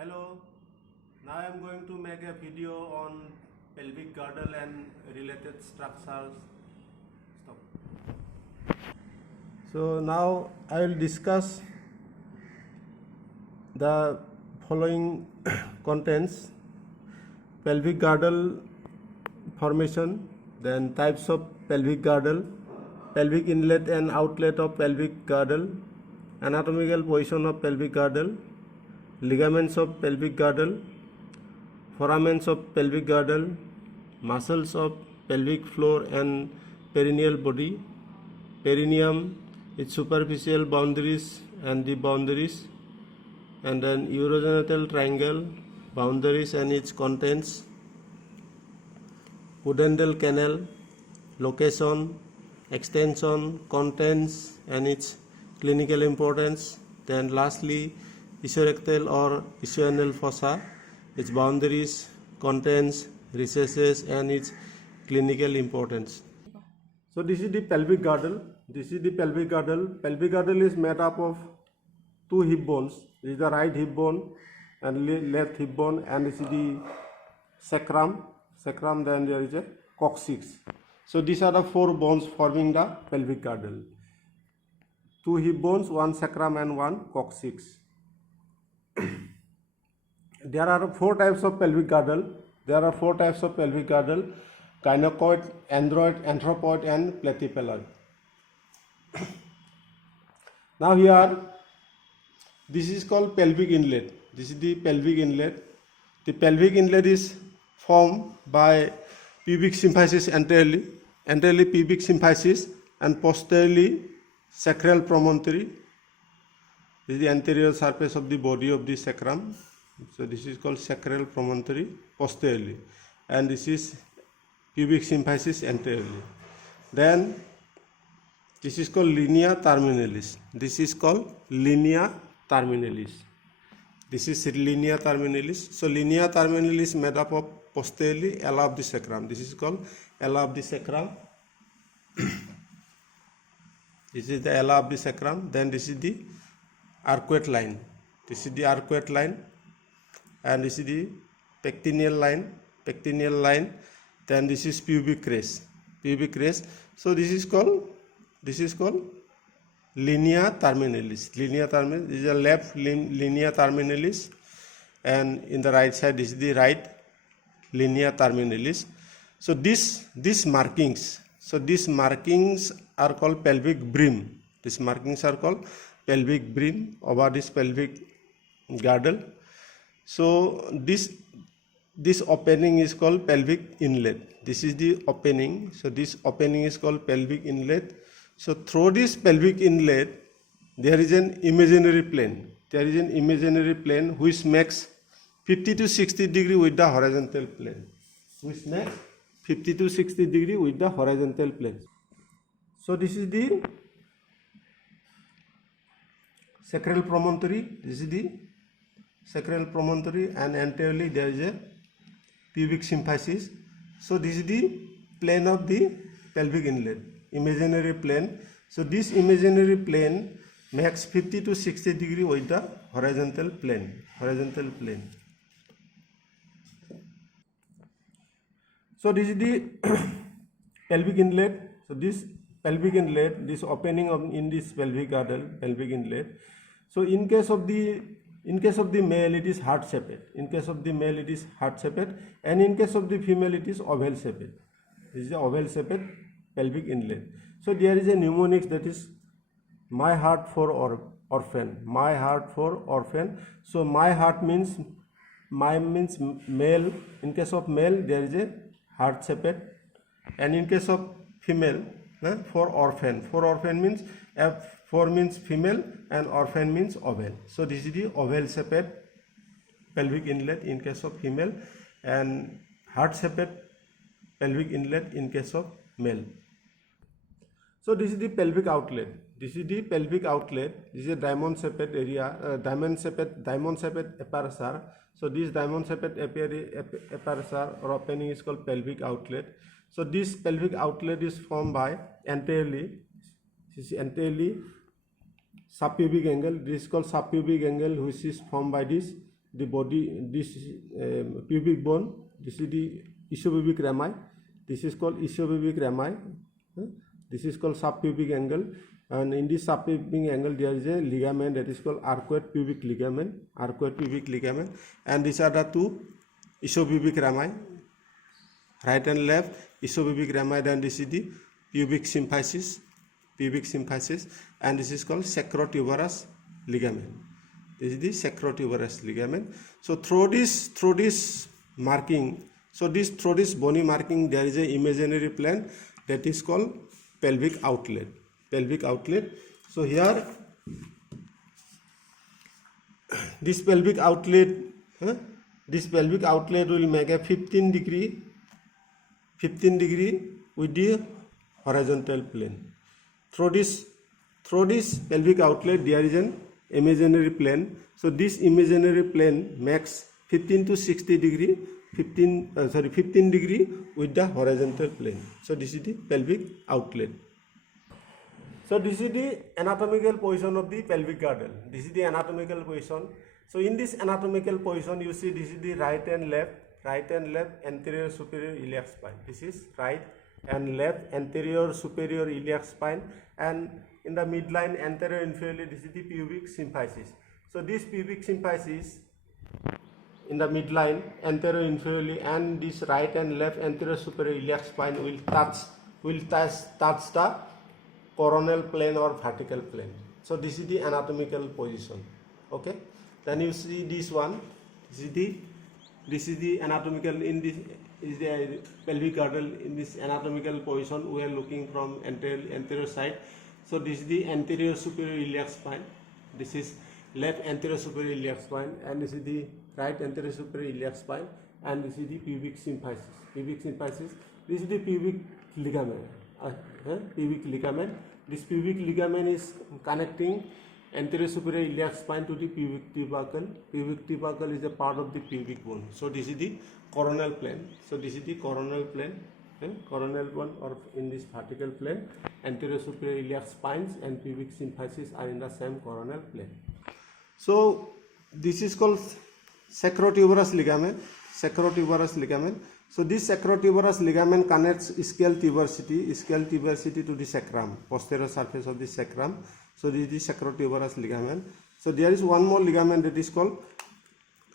Hello, now I am going to make a video on pelvic girdle and related structures. Stop. So now I will discuss the following contents: pelvic girdle formation, then types of pelvic girdle, pelvic inlet and outlet of pelvic girdle, anatomical position of pelvic girdle, ligaments of pelvic girdle, foramens of pelvic girdle, muscles of pelvic floor and perineal body, perineum, its superficial boundaries and the boundaries, and then urogenital triangle, boundaries and its contents, pudendal canal, location, extension, contents and its clinical importance. Then lastly, ischiorectal or ischioanal fossa, its boundaries, contents, recesses and its clinical importance. So this is the pelvic girdle. This is the pelvic girdle. Pelvic girdle is made up of two hip bones. This is the right hip bone and left hip bone, and this is the sacrum. Then there is a coccyx. So these are the four bones forming the pelvic girdle. Two hip bones, one sacrum and one coccyx. There are four types of pelvic girdle. Gynecoid, android, anthropoid and platypelloid. Now here, this is called pelvic inlet. This is the pelvic inlet. The pelvic inlet is formed by pubic symphysis anteriorly pubic symphysis and posteriorly sacral promontory. This is the anterior surface of the body of the sacrum. So this is called sacral promontory posteriorly, and this is pubic symphysis anteriorly. Then this is called linea terminalis. This is linea terminalis. So linea terminalis made up of posteriorly ala of the sacrum. This is called ala of the sacrum. This is the ala of the sacrum. Then this is the arcuate line. And this is the pectineal line. Then this is pubic crest. So this is called linea terminalis. This is the left linea terminalis, and in the right side this is the right linea terminalis. So these markings are called pelvic brim. These markings are called pelvic brim over this pelvic girdle. So this opening is called pelvic inlet. This is the opening. So this opening is called pelvic inlet. So through this pelvic inlet, there is an imaginary plane. Which makes 50 to 60 degree with the horizontal plane. So this is the sacral promontory. And anteriorly there is a pubic symphysis. So this is the plane of the pelvic inlet, imaginary plane. So this imaginary plane makes 50 to 60 degree with the horizontal plane. So this is the pelvic inlet. So this pelvic inlet, this opening in this pelvic girdle, pelvic inlet. So in case of the male, it is heart-shaped. And in case of the female, it is oval-shaped. This is the oval-shaped pelvic inlet. So there is a mnemonics, that is my heart for orphan. So my heart means male. In case of male, there is a heart-shaped, and in case of female, for orphan. For orphan means F4 means female and orphan means oval. So this is the oval-shaped pelvic inlet in case of female, and heart-shaped pelvic inlet in case of male. So this is the pelvic outlet. This is a diamond-shaped area, diamond-shaped aperture. So this diamond-shaped aperture or opening is called pelvic outlet. So this pelvic outlet is formed by anteriorly subpubic angle. This is called subpubic angle, which is formed by this the body, this pubic bone, this is the ischiopubic rami, this is called ischiopubic rami, this is called subpubic angle, and in this subpubic angle there is a ligament that is called arcuate pubic ligament, and these are the two ischiopubic rami, right and left ischiopubic rami, then this is the pubic symphysis, and this is called sacrotuberous ligament. This is the sacrotuberous ligament. So through this marking, through this bony marking, there is a imaginary plane that is called pelvic outlet. So here this pelvic outlet will make a 15 degree with the horizontal plane. Through this pelvic outlet there is an imaginary plane. So this imaginary plane makes 15 to 60 degree, 15 degree with the horizontal plane. So this is the pelvic outlet. So this is the anatomical position of the pelvic girdle. This is the anatomical position. So in this anatomical position, you see this is the right and left anterior superior iliac spine. This is right and left anterior superior iliac spine, and in the midline anterior inferiorly, this is the pubic symphysis. So this pubic symphysis in the midline anterior inferiorly, and this right and left anterior superior iliac spine will touch the coronal plane or vertical plane. So this is the anatomical position. Okay, then you see this one. This is the anatomical, in this is the pelvic girdle. In this anatomical position we are looking from anterior side. So this is the anterior superior iliac spine, this is left anterior superior iliac spine, and this is the right anterior superior iliac spine, and this is the pubic symphysis. This is the pubic ligament. This pubic ligament is connecting anterior superior iliac spine to the pubic tubercle. Pubic tubercle is a part of the pubic bone. So this is the coronal plane. So this is the coronal plane, coronal bone, or in this vertical plane, anterior superior iliac spines and pubic symphysis are in the same coronal plane. So this is called sacrotuberous ligament. So this sacrotuberous ligament connects ischial tuberosity to the sacrum, posterior surface of the sacrum. So this is the sacrotuberous ligament. So there is one more ligament that is called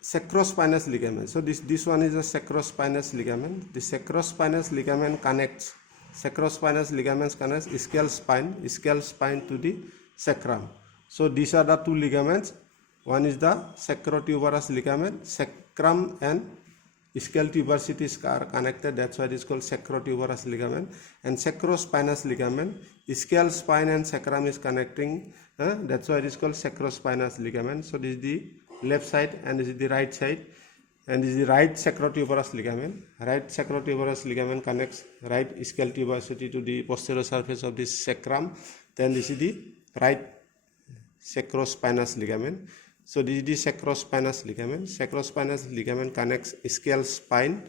sacrospinous ligament. So this one is a sacrospinous ligament. The sacrospinous ligament connects ischial spine to the sacrum. So these are the two ligaments. One is the sacrotuberous ligament. Sacrum and ischial tuberosities are connected. That's why it is called sacrotuberous ligament. And sacrospinous ligament, ischial spine and sacrum is connecting. That's why it is called sacrospinous ligament. So this is the left side, and this is the right side, and this is the right sacrotuberous ligament. Right sacrotuberous ligament connects right ischial tuberosity to the posterior surface of the sacrum. Then this is the right sacrospinous ligament. So this is the sacrospinous ligament. Sacrospinous ligament connects ischial spine,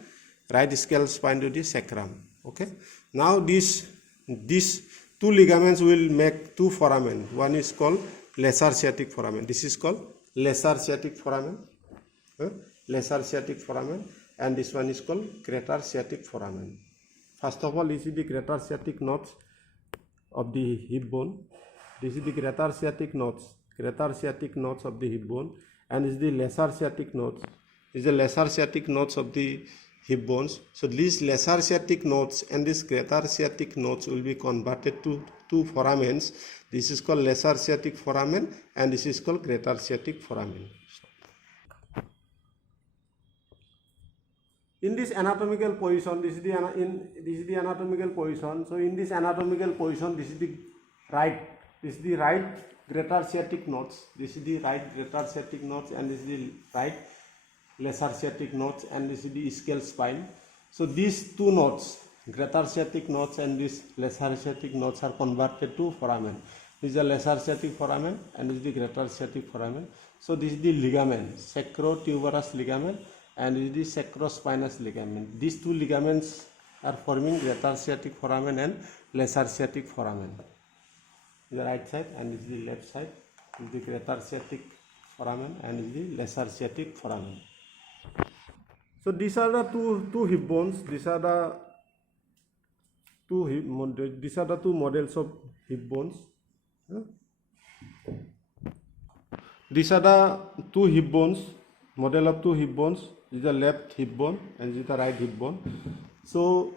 right ischial spine to the sacrum. Okay. Now these two ligaments will make two foramen. One is called lesser sciatic foramen. This is called lesser sciatic foramen. And this one is called greater sciatic foramen. First of all, you see the greater sciatic knots of the hip bone. This is the greater sciatic knots of the hip bone, and this is the lesser sciatic knots. This is the lesser sciatic knots of the hip bones. So these lesser sciatic knots and these greater sciatic knots will be converted to two foramens. This is called lesser sciatic foramen, and this is called greater sciatic foramen. In this anatomical position, this is the anatomical position. So in this anatomical position, this is the right greater sciatic knots. This is the right greater sciatic knots, and this is the right lesser sciatic knots, and this is the ischial spine. So these two knots, greater sciatic knots and this lesser sciatic knots, are converted to foramen. This is the lesser sciatic foramen, and this is the greater sciatic foramen. So this is the ligament, sacrotuberous ligament, and this is the sacrospinous ligament. These two ligaments are forming greater sciatic foramen and lesser sciatic foramen. The right side, and this is the left side. This is the greater sciatic foramen and is the lesser sciatic foramen. So these are the two hip bones. These are the two models of hip bones. These are the two hip bones, model of two hip bones. This is the left hip bone and this is the right hip bone. So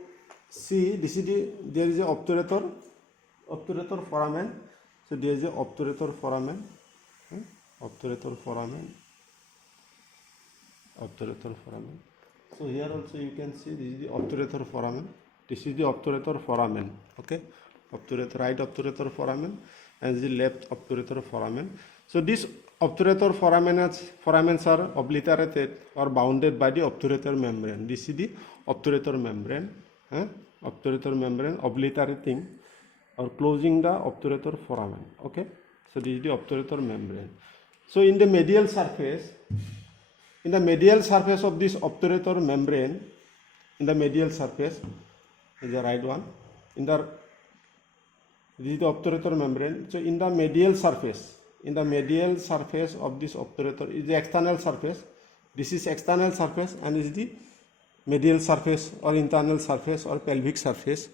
see, this is there is a obturator foramen. So there is a obturator foramen, obturator foramen. So here also you can see this is the obturator foramen. This is the obturator foramen. Okay, right obturator foramen and the left obturator foramen. So these obturator foramens are obliterated or bounded by the obturator membrane. This is the obturator membrane. Obturator membrane obliterating or closing the obturator foramen. Okay, so this is the obturator membrane. So in the medial surface of this obturator membrane, in the medial surface is the right one. This is the obturator membrane. So in the medial surface of this obturator is the external surface. This is external surface and is the medial surface or internal surface or pelvic surface.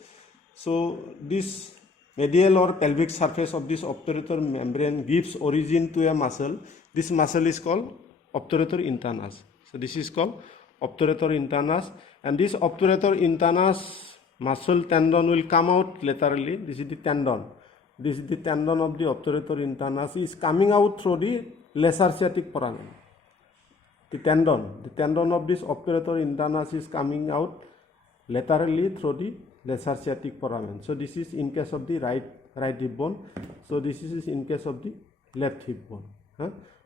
So this medial or pelvic surface of this obturator membrane gives origin to a muscle. This muscle is called obturator internus. So this is called obturator internus, and this obturator internus muscle tendon will come out laterally. This is the tendon. This is the tendon of the obturator internus is coming out through the lesser sciatic foramen. The tendon of this obturator internus is coming out laterally through the lesser sciatic foramen. So this is in case of the right hip bone. So this is in case of the left hip bone.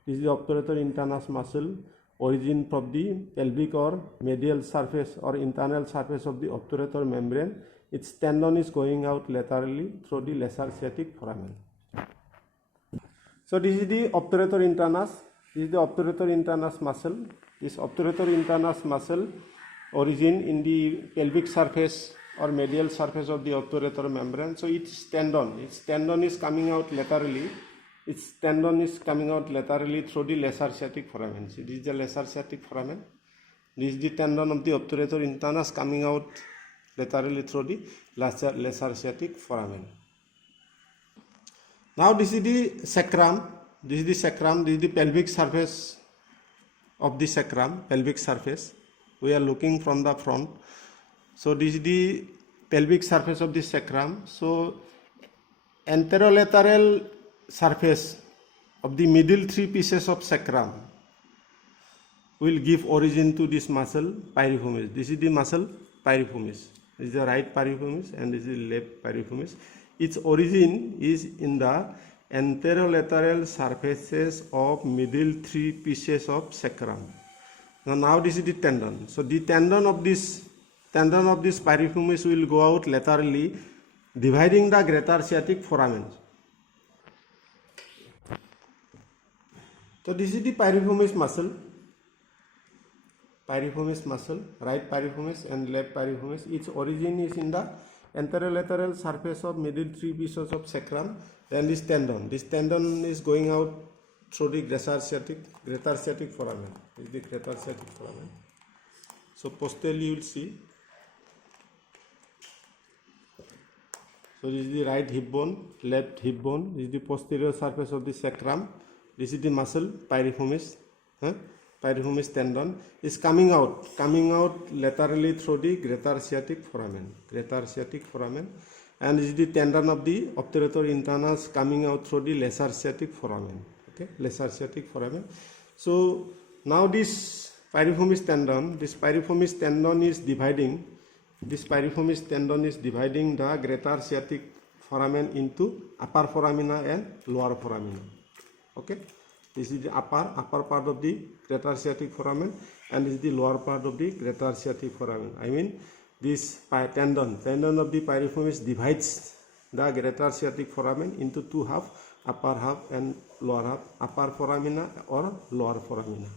This is the obturator internus muscle, origin from the pelvic or medial surface or internal surface of the obturator membrane. Its tendon is going out laterally through the lesser sciatic foramen. So this is the obturator internus. This is the obturator internus muscle. This obturator internus muscle origin in the pelvic surface or medial surface of the obturator membrane. So its tendon is coming out laterally. Its tendon is coming out laterally through the lesser sciatic foramen. See, this is the lesser sciatic foramen. This is the tendon of the obturator internus coming out laterally through the lesser sciatic foramen. Now this is the sacrum. This is the pelvic surface of the sacrum, pelvic surface. We are looking from the front. So this is the pelvic surface of the sacrum. So anterolateral surface of the middle three pieces of sacrum will give origin to this muscle piriformis. This is the muscle piriformis. This is the right piriformis and this is the left piriformis. Its origin is in the anterolateral surfaces of middle three pieces of sacrum. Now this is the tendon. So the tendon of this piriformis will go out laterally, dividing the greater sciatic foramen. So this is the piriformis muscle, right piriformis and left piriformis. Its origin is in the anterolateral surface of middle three pieces of sacrum. Then this tendon is going out through the greater sciatic foramen. This is the greater sciatic foramen. So posteriorly you will see. So this is the right hip bone, left hip bone. This is the posterior surface of the sacrum. This is the muscle piriformis. Piriformis tendon is coming out laterally through the greater sciatic foramen. And this is the tendon of the obturator internus coming out through the lesser sciatic foramen. Okay, lesser sciatic foramen. So now this piriformis tendon is dividing. This piriformis tendon is dividing the greater sciatic foramen into upper foramina and lower foramina. Okay, this is the upper part of the greater sciatic foramen and this is the lower part of the greater sciatic foramen. I mean this tendon of the piriformis divides the greater sciatic foramen into two halves, upper half and lower half, upper foramina or lower foramina.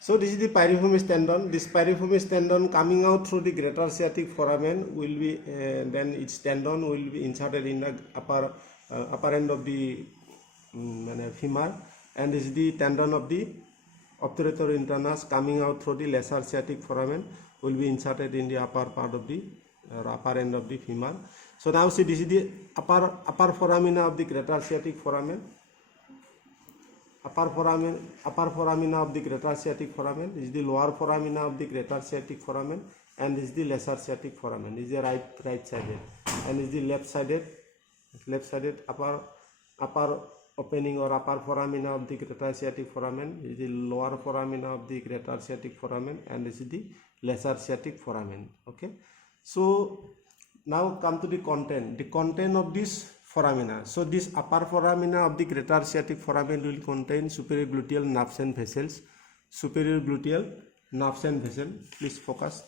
So this is the piriformis tendon. This piriformis tendon coming out through the greater sciatic foramen will be then its tendon will be inserted in the upper end of the femur and this is the tendon of the obturator internus coming out through the lesser sciatic foramen will be inserted in the upper part of the upper end of the femur. So now see, this is the upper foramina of the greater sciatic foramen. Upper foramina of the greater sciatic foramen. This is the lower foramina of the greater sciatic foramen, and this is the lesser sciatic foramen. This is the right sided, and this is the left sided upper opening or upper foramina of the greater sciatic foramen. This is the lower foramina of the greater sciatic foramen, and this is the lesser sciatic foramen. Okay, so now come to the content of this foramina. So this upper foramina of the greater sciatic foramen will contain superior gluteal nerves and vessels. Superior gluteal nerves and vessels. Please focus.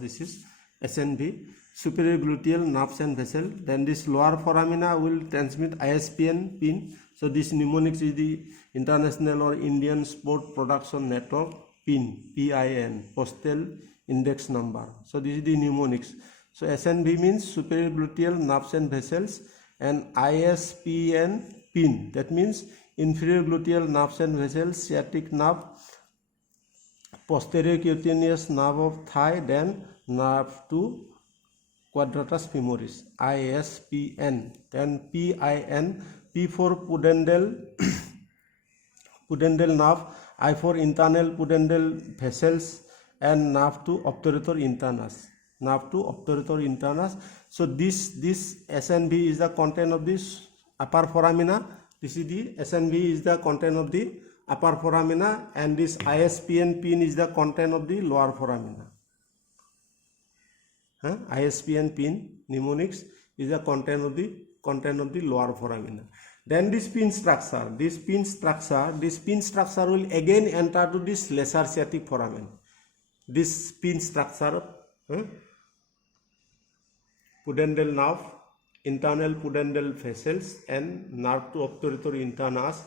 This is SNV. Superior gluteal nerves and vessel. Then this lower foramina will transmit ISPN pin. So this mnemonics is the International or Indian Sport Production Network pin, PIN, postal index number. So this is the mnemonics. So SNV means superior gluteal nerves and vessels, and ISPN pin, that means inferior gluteal nerves and vessels, sciatic nerve, posterior cutaneous nerve of thigh, then nerve to quadratus femoris, ISPN. Then PIN, P for pudendal nerve, I for internal pudendal vessels, and nerve to obturator internus. So this SNV is the content of this upper foramina. This is the SNV is the content of the upper foramina, and this ISPN pin is the content of the lower foramina. ISPN pin mnemonics is the content of the lower foramina. Then this pin structure will again enter to this lesser sciatic foramen. This pin structure, pudendal nerve, internal pudendal vessels, and nerve to obturator internus,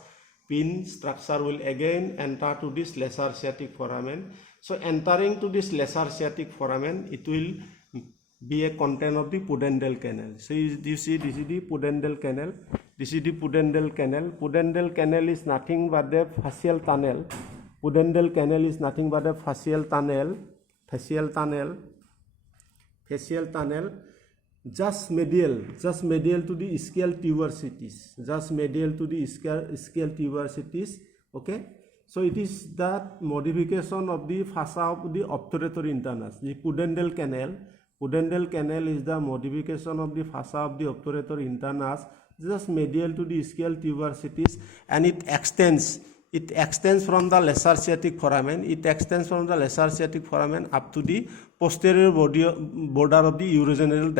pin structure will again enter to this lesser sciatic foramen. So entering to this lesser sciatic foramen, it will be a content of the pudendal canal. So you see, this is the pudendal canal. Pudendal canal is nothing but the fascial tunnel. Pudendal canal is nothing but a fascial tunnel, just medial to the ischial tuberosities, okay. So it is that modification of the fascia of the obturator internus. The pudendal canal is the modification of the fascia of the obturator internus, just medial to the ischial tuberosities, and it extends from the lesser sciatic foramen. Up to the posterior border of the urogenital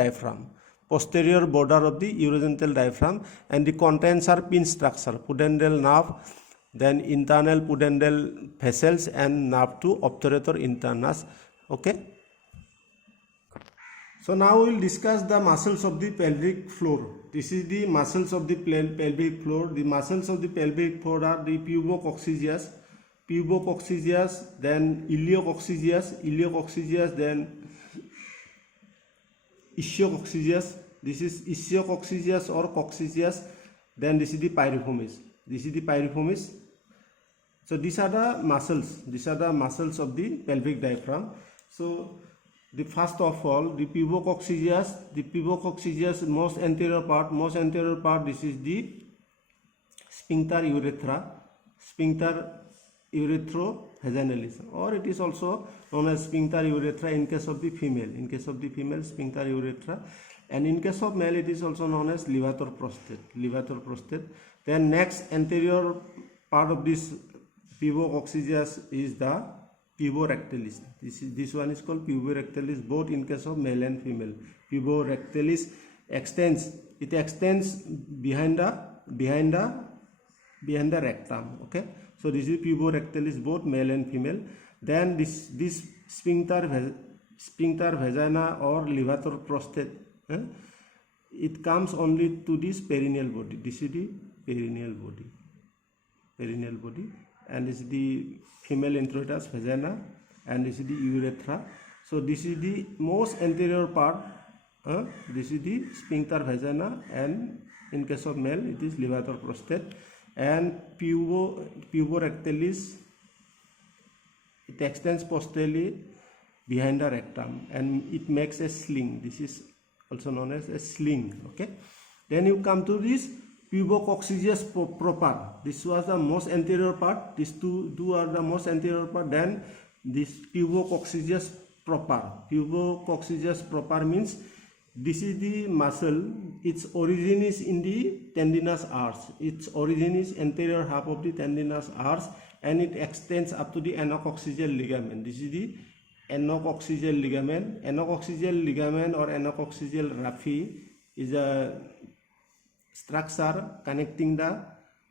diaphragm. And the contents are pin structure, pudendal nerve, then internal pudendal vessels, and nerve to obturator internus. Okay. So now we will discuss the muscles of the pelvic floor. This is the muscles of the pelvic floor. The muscles of the pelvic floor are the pubococcygeus, then iliococcygeus, then ischiococcygous. This is ischiococcygous or coccygeus. Then this is the piriformis. So these are the muscles. Of the pelvic diaphragm. So the first of all, the pubococcygeus most anterior part, this is the sphincter uretrovaginalis, or it is also known as sphincter urethra in case of the female. Sphincter urethra, and in case of male it is also known as levator prostate. Then next anterior part of this pubococcygeus is the puborectalis. This one is called puborectalis, both in case of male and female. Puborectalis extends behind the rectum. Okay, so this is puborectalis, both male and female. Then this sphincter vagina or levator prostate, it comes only to this perineal body. This is the perineal body, and this is the female introitus vagina, and this is the urethra. So this is the most anterior part. This is the sphincter vagina, and in case of male it is levator prostate. and puborectalis, it extends posteriorly behind the rectum and it makes a sling. This is also known as a sling. Okay, then you come to this pubococcygeus proper. This was the most anterior part. These two are the most anterior part. Then this pubococcygeus proper. Pubococcygeus proper means this is the muscle. Its origin is in the tendinous arch. Its origin is anterior half of the tendinous arch and it extends up to the anococcygeal ligament. This is the anococcygeal ligament. Anococcygeal ligament or anococcygeal raphe is a structure connecting the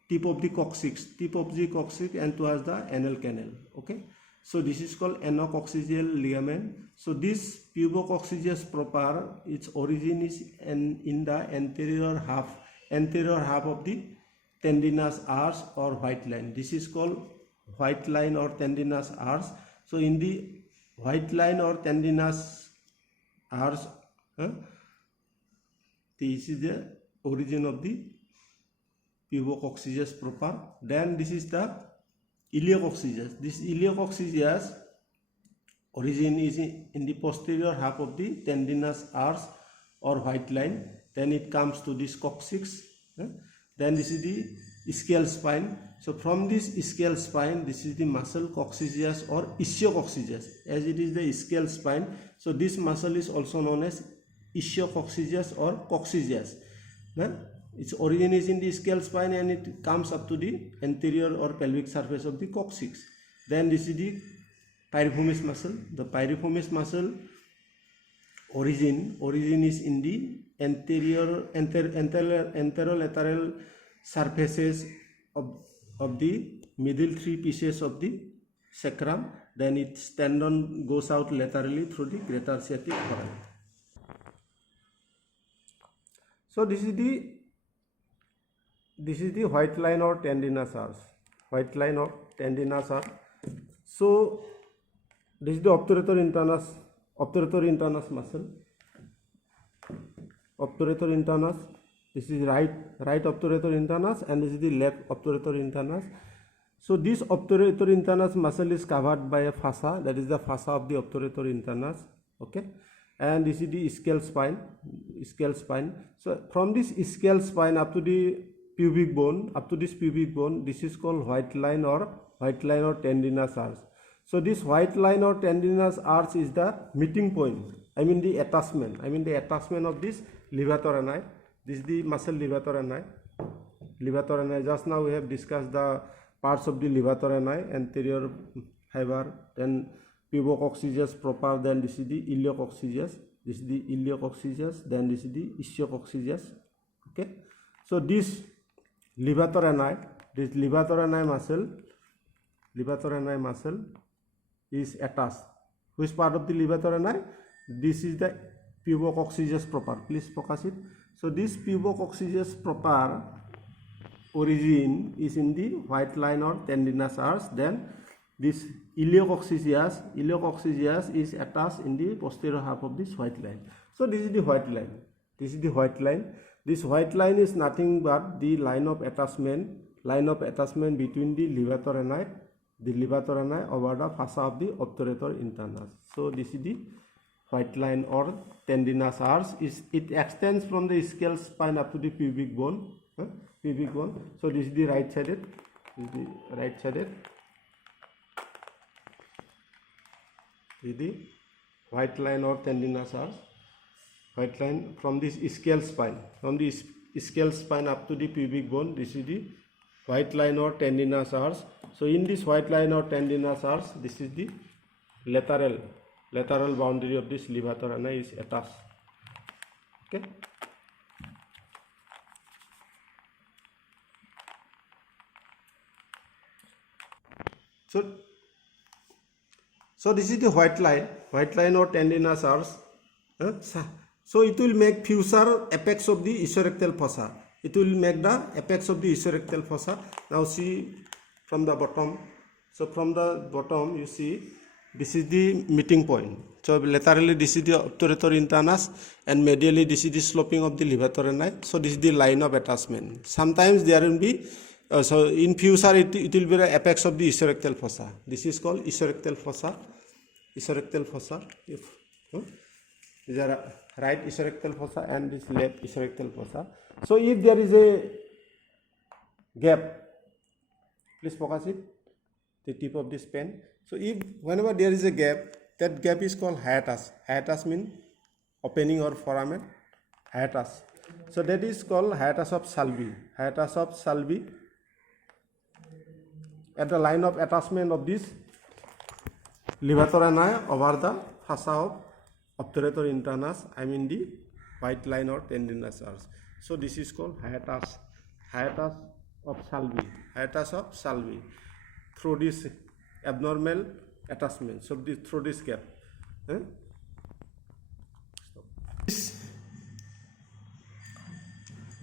tip of the coccyx and towards the anal canal. Okay, so this is called anococcygeal ligament. So this pubococcygeus proper, its origin is in the anterior half of the tendinous arch or white line. This is called white line or tendinous arch. So in the white line or tendinous arch, this is the origin of the pubococcygeus proper. Then this is the iliococcygeus. This iliococcygeus origin is in the posterior half of the tendinous arch or white line. Then it comes to this coccyx. Then this is the ischial spine. So from this ischial spine, this is the muscle coccygeus or ischiococcygeuss, as it is the ischial spine. So this muscle is also known as ischiococcygeuss or coccygeus. Its origin is in the ischial spine and it comes up to the anterior or pelvic surface of the coccyx. Then this is the piriformis muscle. The piriformis muscle origin is in the anterolateral surfaces of the middle three pieces of the sacrum. Then its tendon goes out laterally through the greater sciatic foramen. So this is the white line or tendinous arch. White line or tendinous arch. So this is the obturator internus muscle. Obturator internus. This is right obturator internus and this is the left obturator internus. So this obturator internus muscle is covered by a fossa, that is the fossa of the obturator internus. Okay, and this is the ischial spine. So from this ischial spine up to the pubic bone, this is called white line or tendinous arch. So this white line or tendinous arch is the meeting point. The attachment of this levator ani. This is the muscle levator ani. Just now we have discussed the parts of the levator ani, anterior fiber, then pubococcygeus proper, then this is the iliococcygeus, then this is the ischiococcygeuss. Okay, so this levator ani muscle is attached. Which part of the levator ani? This is the pubococcygeus proper. Please focus it. So this pubococcygeus proper origin is in the white line or tendinous arch. Then this iliococcygeus is attached in the posterior half of this white line. So this is the white line. This white line is nothing but the line of attachment between the levator ani over the fossa of the obturator internus. So this is the white line or tendinous arch. It extends from the ischial spine up to the pubic bone. So this is the right sided. This is the white line or tendinous arch. White line from this ischial spine. From the ischial spine up to the pubic bone. This is the white line or tendinous arch. So in this white line or tendinous arch, this is the lateral boundary of this levator ani is attached. Okay. So this is the white line or tendinous arch. So it will make fusor apex of the ischiorectal fossa. It will make the apex of the ischiorectal fossa. Now see from the bottom. So from the bottom you see this is the meeting point. So laterally this is the obturator internus and medially this is the sloping of the levator ani. So this is the line of attachment. Sometimes there will be So in future it will be the apex of the ischiorectal fossa. This is called ischiorectal fossa. Ischiorectal fossa. If these are right ischiorectal fossa and this left ischiorectal fossa. So if there is a gap, please focus it, the tip of this pen. So if whenever there is a gap, that gap is called hiatus. Hiatus means opening or foramen. Hiatus. So that is called hiatus of Salvi. Hiatus of Salvi. At the line of attachment of this levator ani over the fossa of obturator internus, I mean the white line or tendinous arch. So this is called hiatus. Hiatus of Salvi. Hiatus of Salvi. Through this abnormal attachment. So through this gap.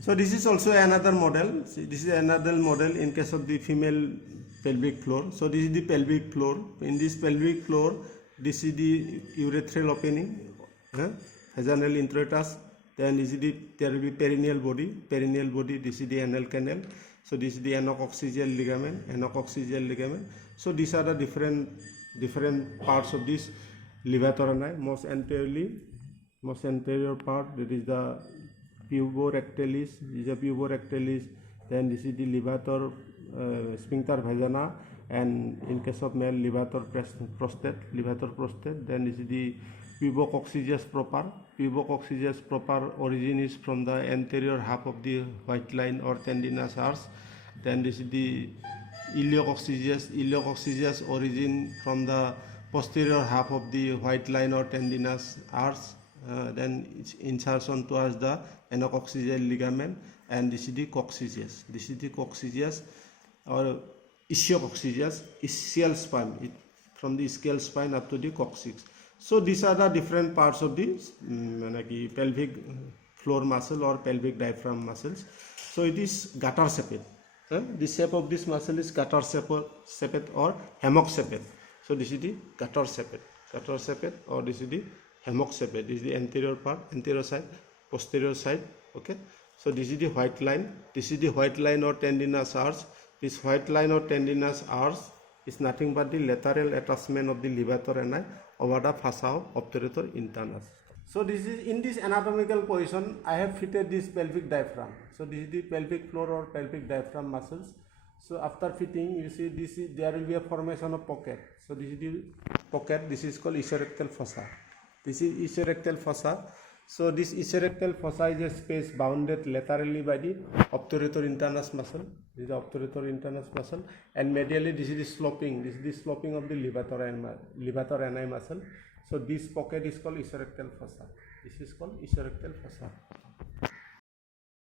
So this is also another model. See, this is another model in case of the female pelvic floor. So this is the pelvic floor. In this pelvic floor, this is the urethral opening, vaginal introitus. Then this is there will be perineal body. Perineal body. This is the anal canal. So this is the anococcygeal ligament. Anococcygeal ligament. So these are the different parts of this levator ani. Most anterior part, that is the puborectalis. This is a puborectalis. Then this is the levator sphincter vagina, and in case of male, levator prostate. Then this is the pubococcygeus proper. Pubococcygeus proper origin is from the anterior half of the white line or tendinous arch. Then this is the iliococcygeus. Iliococcygeus origin from the posterior half of the white line or tendinous arch. Then its insertion towards the anococcygeal ligament, and this is the coccygeus. This is the coccygeus or ischiococcygis, ischial spine, from the ischial spine up to the coccyx. So these are the different parts of the pelvic floor muscle or pelvic diaphragm muscles. So it is gutter shaped. The shape of this muscle is gutter shaped or hammock shaped. So this is the gutter shaped, or this is the hammock shaped. This is the anterior part, anterior side, posterior side. Okay. So this is the white line. This is the white line or tendinous arch. This white line or tendinous arch is nothing but the lateral attachment of the levator ani over the fossa of obturator internus. So this is in this anatomical position, I have fitted this pelvic diaphragm. So this is the pelvic floor or pelvic diaphragm muscles. So after fitting, you see there will be a formation of pocket. So this is the pocket. This is called ischiorectal fossa. This is ischiorectal fossa. So this ischiorectal fossa is a space bounded laterally by the obturator internus muscle. This is the obturator internus muscle, and medially this is the sloping. This is the sloping of the levator ani muscle. So this pocket is called ischiorectal fossa. This is called ischiorectal fossa.